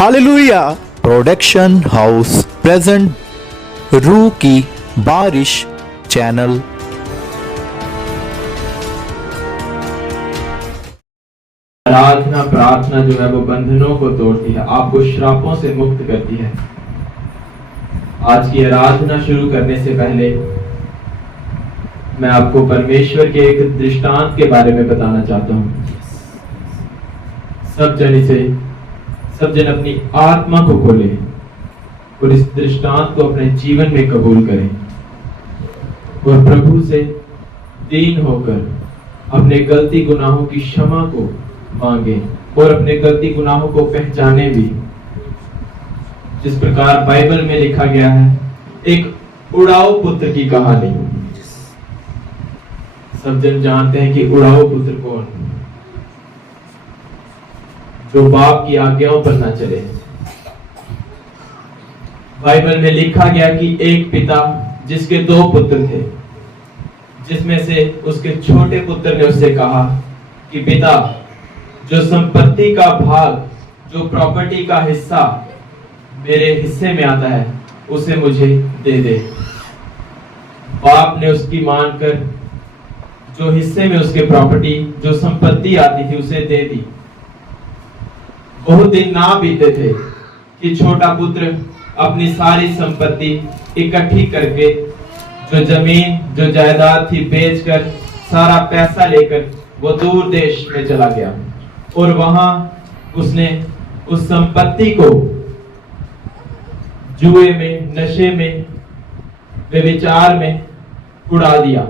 Hallelujah production house present रूह की बारिश चैनल। आराधना प्रार्थना जो है वो बंधनों को तोड़ती है, आपको श्रापों से मुक्त करती है। आज की आराधना शुरू करने से पहले मैं आपको परमेश्वर के एक दृष्टांत के बारे में बताना चाहता हूँ। सब जन अपनी आत्मा को खोले और इस दृष्टांत को अपने जीवन में कबूल करें और प्रभु से दीन होकर अपने गलती गुनाहों की क्षमा को मांगे और अपने गलती गुनाहों को पहचाने भी। जिस प्रकार बाइबल में लिखा गया है, एक उड़ाऊ पुत्र की कहानी। सब जन जानते हैं कि उड़ाऊ पुत्र कौन, जो बाप की आज्ञाओं पर ना चले। बाइबल में लिखा गया कि एक पिता जिसके 2 पुत्र थे, जिसमें से उसके छोटे पुत्र ने उससे कहा कि पिता, जो संपत्ति का भाग, जो प्रॉपर्टी का हिस्सा मेरे हिस्से में आता है, उसे मुझे दे दे। बाप ने उसकी मानकर जो हिस्से में उसके प्रॉपर्टी, जो संपत्ति आती थी, उसे दे दी। बहुत दिन ना बीते थे कि छोटा पुत्र अपनी सारी संपत्ति इकट्ठी करके, जो जमीन जो जायदाद थी, बेचकर सारा पैसा लेकर वो दूर देश में चला गया और वहां उसने उस संपत्ति को जुए में, नशे में, व्यभिचार में उड़ा दिया।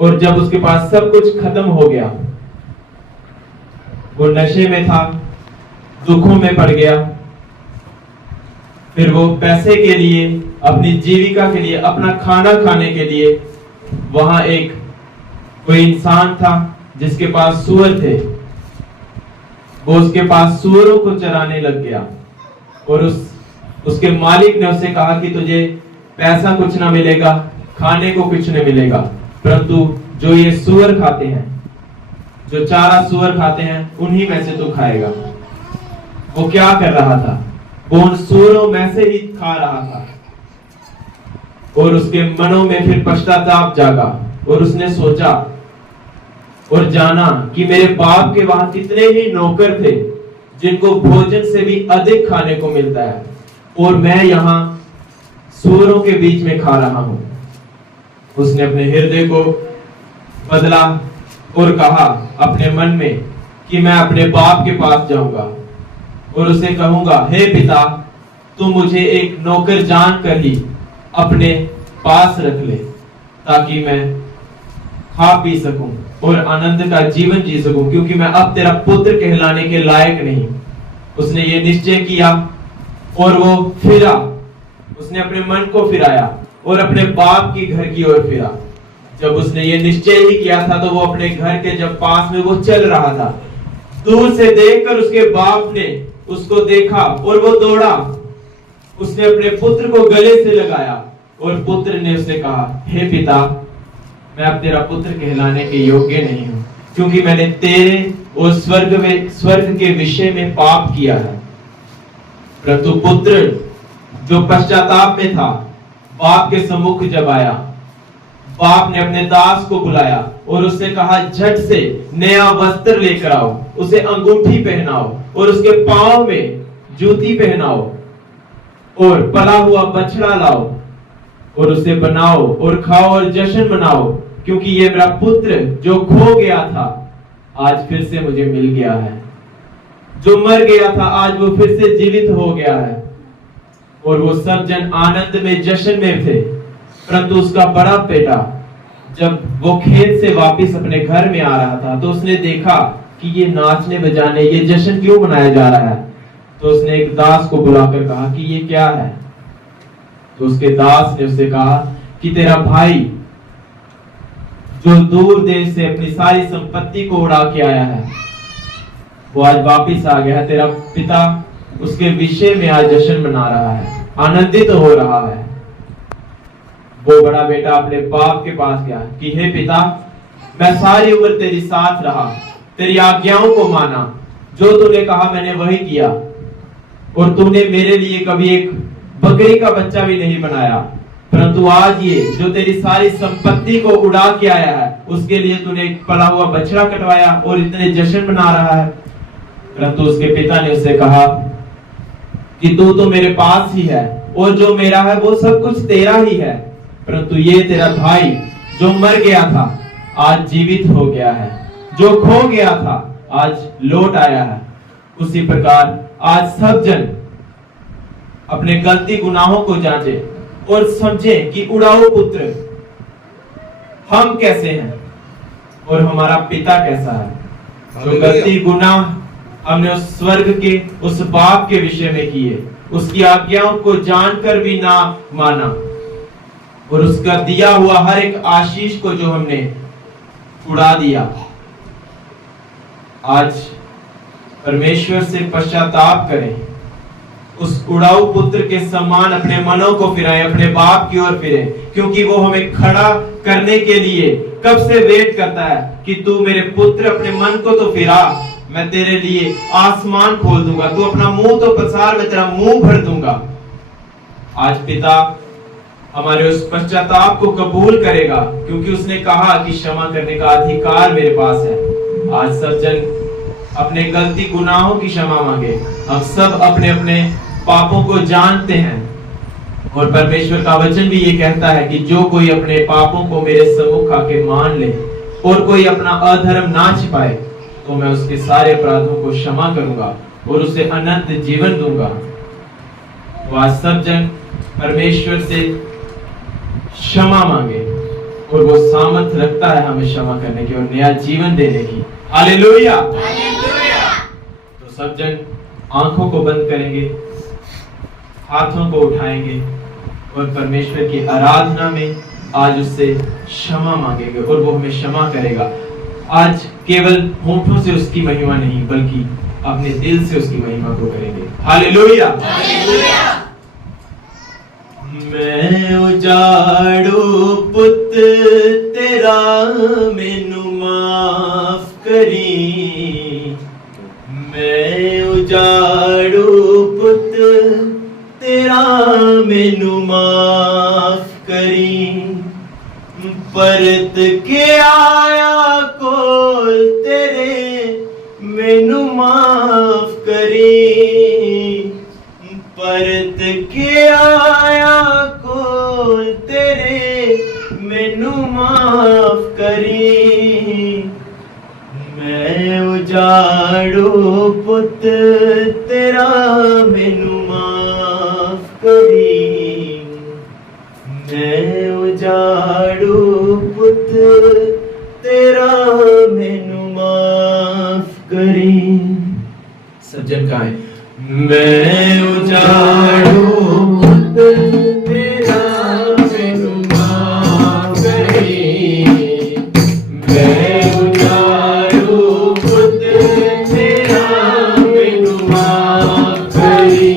और जब उसके पास सब कुछ खत्म हो गया, वो नशे में था, दुखों में पड़ गया। फिर वो पैसे के लिए, अपनी जीविका के लिए, अपना खाना खाने के लिए वहां एक कोई इंसान था जिसके पास सूअर थे। वो उसके पास सूअरों को चराने लग गया और उसके मालिक ने उससे कहा कि तुझे पैसा कुछ ना मिलेगा, खाने को कुछ नहीं मिलेगा, परंतु जो ये सूअर खाते हैं, जो चारा सूअर खाते हैं, उन्हीं में से तू खाएगा। वो क्या कर रहा था? वो उन सूअरों में से ही खा रहा था और उसके मनों में फिर पश्चाताप जागा और उसने सोचा और जाना कि मेरे बाप के वहां कितने ही नौकर थे जिनको भोजन से भी अधिक खाने को मिलता है और मैं यहाँ सूअरों के बीच में खा रहा हूं। उसने अपने हृदय को बदला और कहा अपने मन में कि मैं अपने बाप के पास जाऊंगा और उसे कहूंगा, हे पिता, तू मुझे एक नौकर जानकर ही अपने पास रख ले, ताकि मैं खा पी सकूं और आनंद का जीवन जी सकूं, क्योंकि मैं अब तेरा पुत्र कहलाने के लायक नहीं। उसने ये निश्चय किया और वो फिरा, उसने अपने मन को फिराया और अपने बाप की घर की ओर फिरा। जब उसने ये निश्चय ही किया था तो वो अपने घर के जब पास में वो चल रहा था, दूर से देखकर उसके बाप ने उसको देखा और वो दौड़ा। उसने अपने पुत्र को गले से लगाया और पुत्र ने उससे कहा, हे पिता, मैं अब तेरा पुत्र कहलाने के योग्य नहीं हूं, क्योंकि मैंने तेरे और स्वर्ग के विषय में पाप किया है। परंतु पुत्र जो पश्चाताप में था, बाप के सम्मुख जब आया, बाप ने अपने दास को बुलाया और उससे कहा, झट से नया वस्त्र लेकर आओ, उसे अंगूठी पहनाओ और उसके पांव में जूती पहनाओ और पला हुआ बछड़ा लाओ और उसे बनाओ और खाओ और जश्न मनाओ, क्योंकि ये मेरा पुत्र जो खो गया था आज फिर से मुझे मिल गया है, जो मर गया था आज वो फिर से जीवित हो गया है। और वो सब जन आनंद में, जश्न में थे। परंतु उसका बड़ा बेटा जब वो खेत से वापस अपने घर में आ रहा था तो उसने देखा कि ये नाचने बजाने, ये जश्न क्यों मनाया जा रहा है। तो उसने एक दास को बुलाकर कहा कि ये क्या है। तो उसके दास ने उससे कहा कि तेरा भाई जो दूर देश से अपनी सारी संपत्ति को उड़ा के आया है, वो आज वापिस आ गया है। तेरा पिता उसके विषय में आज जश्न मना रहा है, आनंदित हो रहा है। वो बड़ा बेटा अपने बाप के पास गया कि हे पिता, मैं सारी उम्र तेरी साथ रहा, तेरी आज्ञाओं को माना, जो तूने कहा मैंने वही किया, और तूने मेरे लिए कभी एक बकरी का बच्चा भी नहीं बनाया, परंतु आज ये जो तेरी सारी संपत्ति को उड़ा के आया है, उसके लिए तूने एक पला हुआ बछड़ा कटवाया और इतने जश्न मना रहा है। परंतु उसके पिता ने उससे कहा कि तू तो मेरे पास ही है, और जो मेरा है वो सब कुछ तेरा ही है, परंतु ये तेरा भाई जो मर गया था आज जीवित हो गया है, जो खो गया था आज लौट आया है। उसी प्रकार आज सब जन अपने गलती गुनाहों को जांचे और समझे कि उड़ाऊ पुत्र हम कैसे हैं और हमारा पिता कैसा है। जो गलती गुनाह हमने उस स्वर्ग के उस बाप के विषय में किए, उसकी आज्ञाओं को जानकर भी ना माना, और उसका दिया हुआ हर एक आशीष को जो हमने उड़ा दिया, आज परमेश्वर से पश्चाताप करें, उस उड़ाऊ पुत्र के समान अपने मनों को फिराएं, अपने बाप की ओर फिरें, क्योंकि वो हमें खड़ा करने के लिए कब से वेट करता है कि तू मेरे पुत्र अपने मन को तो फिरा, मैं तेरे लिए आसमान खोल दूंगा, तू अपना मुंह तो पसार, मैं तेरा मुंह भर दूंगा। आज पिता हमारे उस पश्चाताप को कबूल करेगा, क्योंकि उसने कहा कि क्षमा करने का अधिकार मेरे पास है। आज सब जन अपने गलती गुनाहों की क्षमा मांगे। हम सब अपने अपने पापों को जानते हैं, और परमेश्वर का वचन भी ये कहता है कि जो कोई अपने पापों को मेरे सम्मुख आके मान ले और कोई अपना अधर्म ना छिपाए, तो मैं उसके सारे अपराधों को क्षमा करूंगा और उसे अनंत जीवन दूंगा। तो आज सब जन परमेश्वर से क्षमा मांगे, और वो सामर्थ रखता है हमें क्षमा करने की और नया जीवन देने की। हालेलुया। तो सब जन आंखों को बंद करेंगे, हाथों को उठाएंगे और परमेश्वर की आराधना में आज उससे क्षमा मांगेंगे, और वो हमें क्षमा करेगा। आज केवल होठों से उसकी महिमा नहीं, बल्कि अपने दिल से उसकी महिमा को करेंगे। हालेलुया। मैं उजाड़ू पुत तेरा मैनू माफ करी, मैं उजाड़ू पुत तेरा मैनू माफ करी, परत के आया कोल तेरे मैनू माफ करी, परत के आया कोल तेरे मैनू माफ करी, मैं उजाड़ू पुत तेरा मैनू माफ करी, मैं उजाड़ू पुत तेरा मैनू माफ करी। सज्जन का है, मैं उजाड़ू पुत तेरा मैनू माफ करी, मैं उजाड़ू पुत तेरा मैनू माफ करी,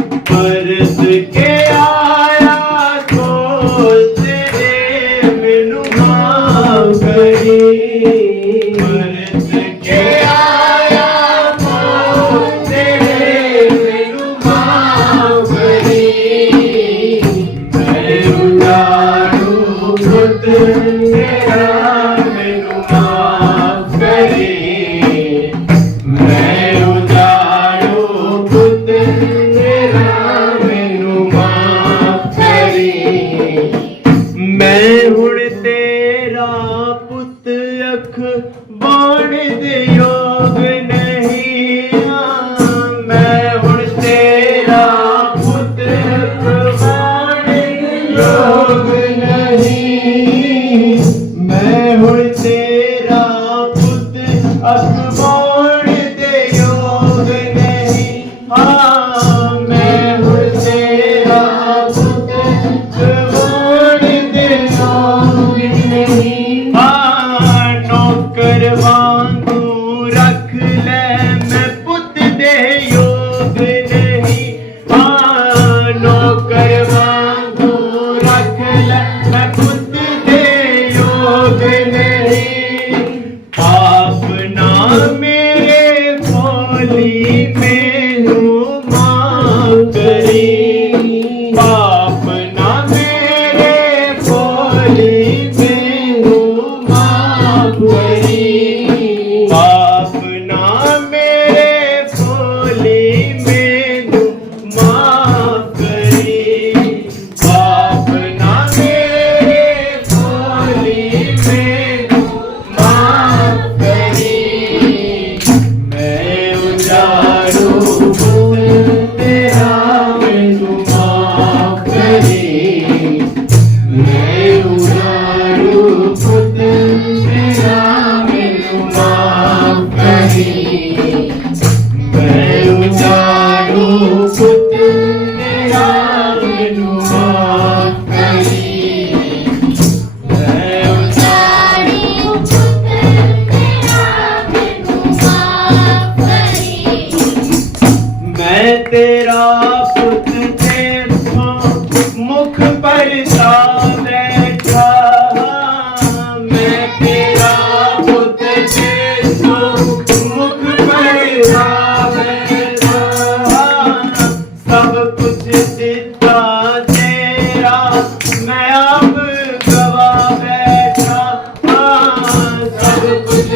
परत के आया कोल तेरे मैनू माफ करी, परत के आया कोल तेरे मैनू माफ करी, मैं उजाड़ू पुत तेरा मैनू माफ करी, मैं उजाड़ू पुत तेरा मैनू माफ करी, मैं हुण तेरा पुत अख बाण दे योग नहीं हां, मैं हुण तेरा पुत अख बाण दे योग नहीं, मैं हुण तेरा पुत अख बाण दे योग नहीं, हां मैं हुण तेरा पुत अख बाण दे योग नहीं, हां नौकर वांगू रख ले मैं पुत दे योग नहीं, हां नौकर वांगू रख ले मैं पुत दे योग नहीं, पाप ना मेरे को तेरा पुत देखो मुख पर सा बैठा, मैं तेरा पुत देखो मुख पर सा बैठा, सब कुछ दिता तेरा मैं अब गवा बैठा, सब कुछ